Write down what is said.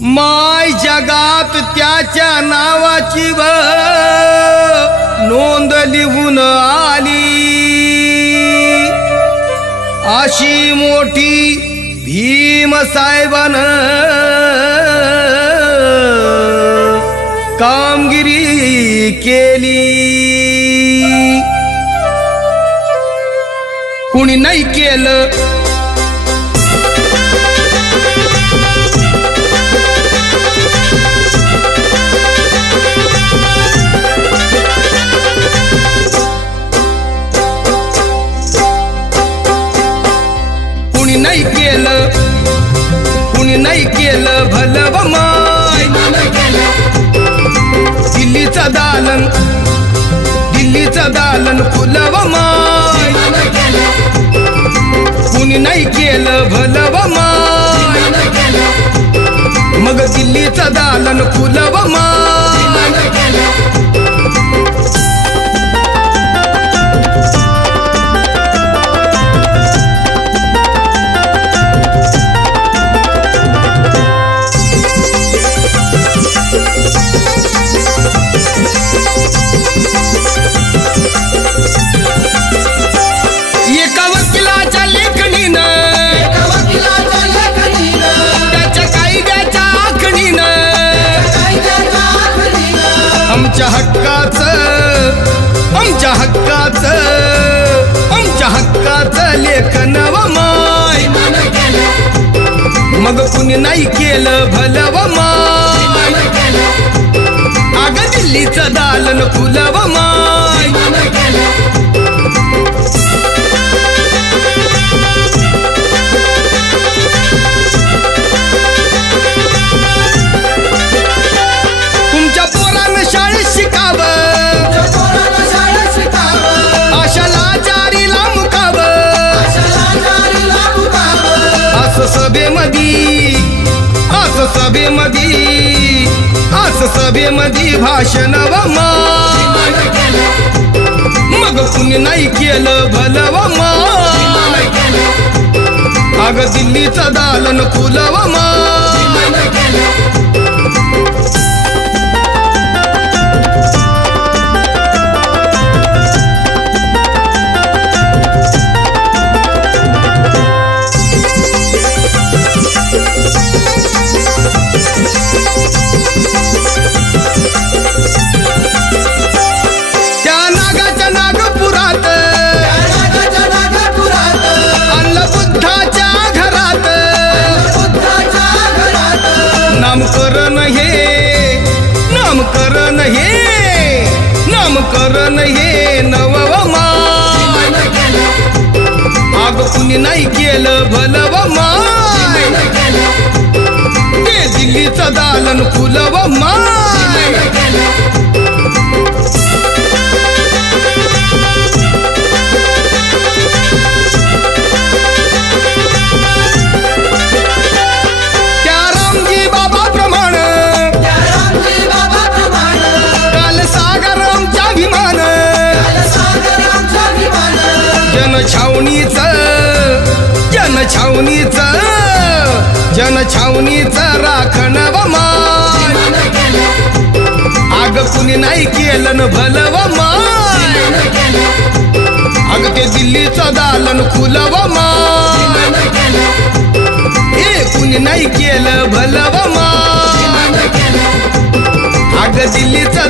माय जगात त्याच्या नावाची नोंद लिहून आली, अशी मोठी भीम साहेबानं कामगिरी केली. कुणी नाही केलं कुणी नाही केलं भलं व माय. दिल्लीचं दालन फुलं व माय. कुणी नाही केलं भलं व माय. मग दिल्लीचं दालन फुलं व माय. एका वकिलाच्या लेखणीनं, त्याच्या कायद्याच्या आखणीनं, आमच्या हक्काचं लेखन व माय. मग कुणी नाही केलं भलं व माय. अगं दिल्लीचं दालन फुलं व माय. तुमच्या पोरानं शाळेत शिकावं, अशा लाचारीला मुकावं. असं सभेमध्ये भाषण व माय. मग कुणी नाही केलं भलं व माय. अगं दिल्लीचं दालन फुलं व माय. नामकरण हे नव व माय. अग कुणी नाही केलं भलं व माय. ते दिल्लीचं दालन फुलं व माय. जनछावणीचं राखण व माय. अग कुणी नाही केलं भलं व माय. अग ते दिल्लीचं दालन फुलं व माय. हे कुणी नाही केलं भलं व माय. अग दिल्लीचं